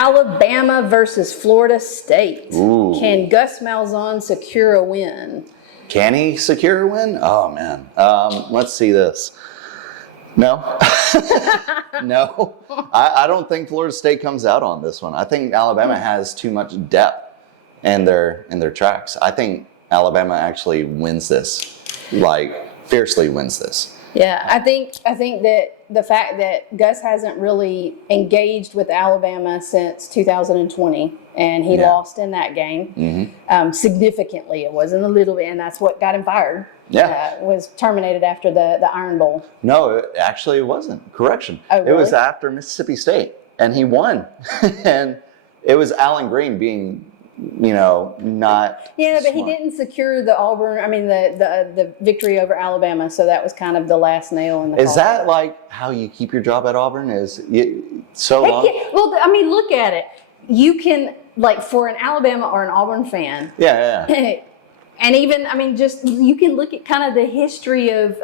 Alabama versus Florida State. Ooh. Can Gus Malzahn secure a win? Can he secure a win? Oh, man. Let's see this. No. No. I don't think Florida State comes out on this one. I think Alabama has too much depth in their tracks. I think Alabama actually wins this, like fiercely wins this. Yeah, I think that the fact that Gus hasn't really engaged with Alabama since 2020, and he lost in that game significantly. It wasn't a little bit, and that's what got him fired. Yeah, was terminated after the Iron Bowl. No, actually it wasn't. Correction. Oh, really? It was after Mississippi State, and he won. And it was Allen Green being, not. Yeah, but smart. he didn't secure the victory over Alabama, so that was kind of the last nail in the coffin. Is that like how you keep your job at Auburn? Is so long? Yeah. Well, I mean, look at it. You can, like, for an Alabama or an Auburn fan. Yeah. And even, just you can look at kind of the history of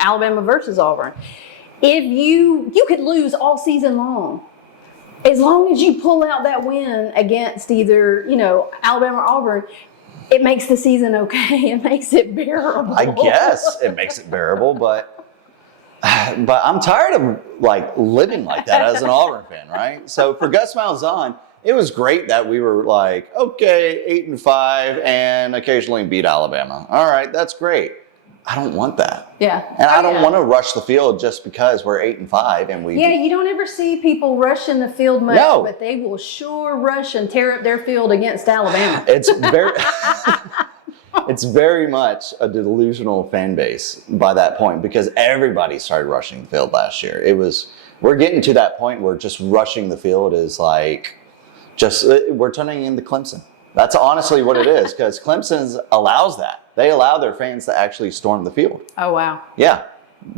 Alabama versus Auburn. If you could lose all season long, as long as you pull out that win against either, Alabama or Auburn, it makes the season okay. It makes it bearable. I guess it makes it bearable, but I'm tired of living like that as an Auburn fan, right? So for Gus Malzahn, it was great that we were like, okay, 8-5 and occasionally beat Alabama. All right, that's great. I don't want that. Yeah. And I don't want to rush the field just because we're 8-5 and we. Yeah, you don't ever see people rushing the field much, No. But they will sure rush and tear up their field against Alabama. It's very, it's very much a delusional fan base by that point because everybody started rushing the field last year. We're getting to that point where just rushing the field is we're turning into Clemson. That's honestly what it is because Clemson allows that. They allow their fans to actually storm the field. Oh, wow. Yeah.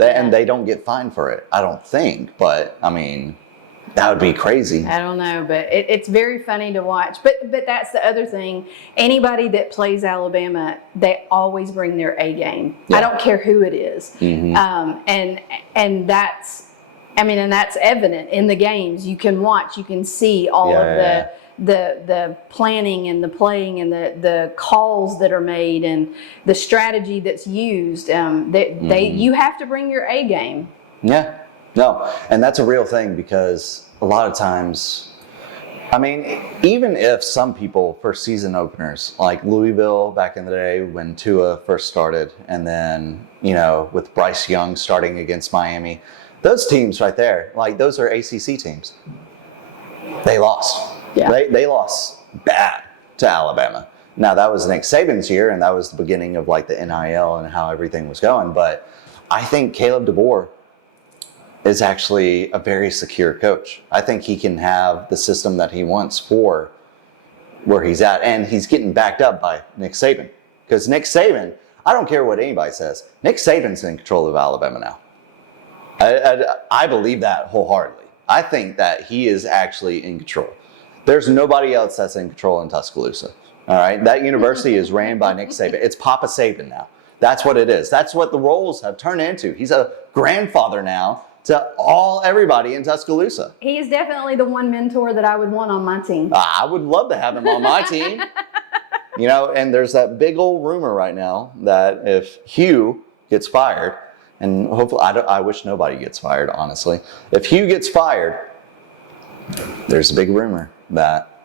And they don't get fined for it, I don't think. But, that would be crazy. I don't know, but it's very funny to watch. But that's the other thing. Anybody that plays Alabama, they always bring their A game. Yeah. I don't care who it is. And that's evident in the games. You can watch, you can see all of the planning and the playing and the calls that are made and the strategy that's used. You have to bring your A game. Yeah, no, and that's a real thing because a lot of times, even if some people for season openers, like Louisville back in the day when Tua first started, and then, with Bryce Young starting against Miami, those teams right there, those are ACC teams. They lost. Yeah. They lost bad to Alabama. Now, that was Nick Saban's year, and that was the beginning of the NIL and how everything was going. But I think Caleb DeBoer is actually a very secure coach. I think he can have the system that he wants for where he's at. And he's getting backed up by Nick Saban. Because Nick Saban, I don't care what anybody says, Nick Saban's in control of Alabama now. I believe that wholeheartedly. I think that he is actually in control. There's nobody else that's in control in Tuscaloosa. All right. That university is ran by Nick Saban. It's Papa Saban now. That's what it is. That's what the roles have turned into. He's a grandfather now to everybody in Tuscaloosa. He is definitely the one mentor that I would want on my team. I would love to have him on my team. And there's that big old rumor right now that if Hugh gets fired, and hopefully, I wish nobody gets fired, honestly. If Hugh gets fired, there's a big rumor that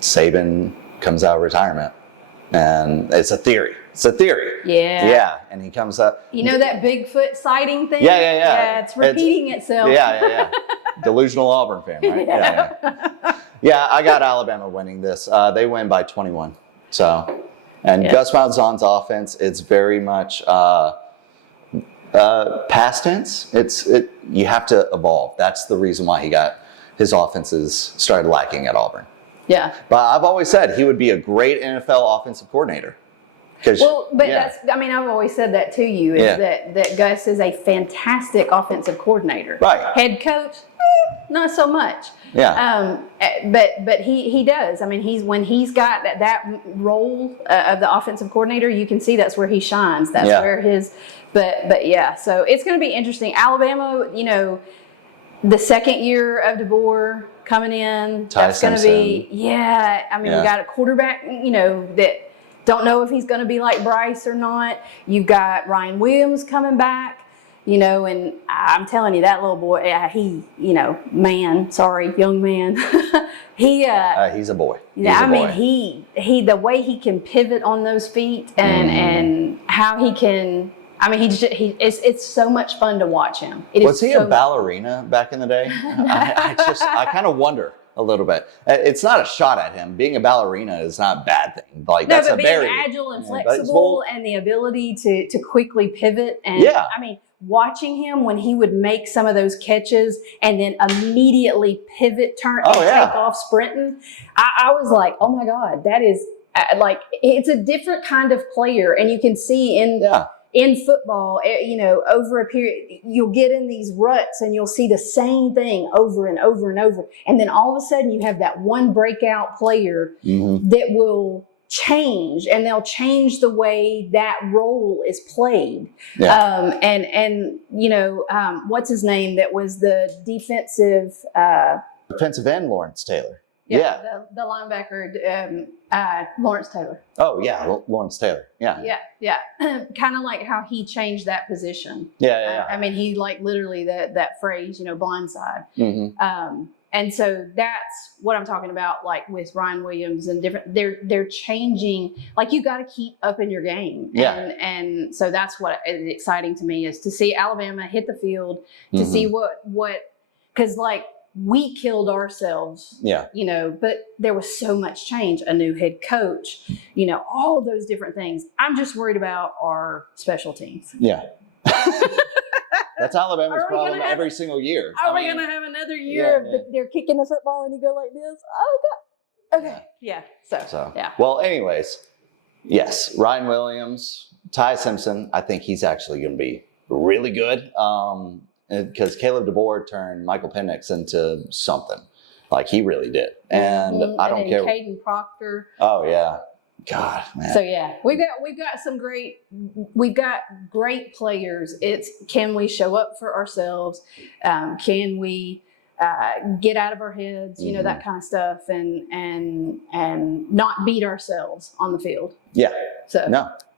Saban comes out of retirement. And it's a theory. Yeah. Yeah, and he comes up. That Bigfoot sighting thing? Yeah. Yeah, it's repeating itself. Yeah. Delusional Auburn fan, right? Yeah, I got Alabama winning this. They win by 21. So, and Gus Malzahn's offense, it's very much past tense. You have to evolve. That's the reason why his offenses started lacking at Auburn. Yeah. But I've always said he would be a great NFL offensive coordinator. I've always said that to you, that Gus is a fantastic offensive coordinator. Right. Head coach, not so much. Yeah. But he does. When he's got that role of the offensive coordinator, you can see that's where he shines. That's where his. But yeah, so it's going to be interesting. Alabama, the second year of DeBoer coming in. That's going to be, I mean, we got a quarterback, that don't know if he's going to be like Bryce or not. You've got Ryan Williams coming back, and I'm telling you, that little boy, young man, he's a boy. He the way he can pivot on those feet and how he can. I mean, it's so much fun to watch him. Was he a ballerina back in the day? I kind of wonder a little bit. It's not a shot at him. Being a ballerina is not a bad thing. Like, that's a very agile and flexible and the ability to quickly pivot. And I mean, watching him when he would make some of those catches and then immediately pivot, turn, and take off sprinting, I was like, oh my God, that is it's a different kind of player. And you can see in football, over a period, you'll get in these ruts and you'll see the same thing over and over and over. And then all of a sudden you have that one breakout player that will change, and they'll change the way that role is played. What's his name that was the defensive end, Lawrence Taylor. The linebacker, Lawrence Taylor. Oh, yeah, Lawrence Taylor. Yeah. Kind of like how he changed that position. I mean, he literally that phrase, blindside. And so that's what I'm talking about, like with Ryan Williams and different. They're changing. Like, you got to keep up in your game. And so that's what is exciting to me, is to see Alabama hit the field, to see because we killed ourselves, but there was so much change, a new head coach, all those different things. I'm just worried about our special teams. That's Alabama's problem every single year. Are we going to have another year of they're kicking the football and you go like this? Oh, God. Okay. So. Well, anyways, yes, Ryan Williams, Ty Simpson, I think he's actually going to be really good. Because Caleb DeBoer turned Michael Penix into something. Like, he really did. And I don't care. Caden Proctor. Oh, yeah. God, man. So, we've got great players. It's, can we show up for ourselves? Can we get out of our heads? That kind of stuff, and not beat ourselves on the field. So, no.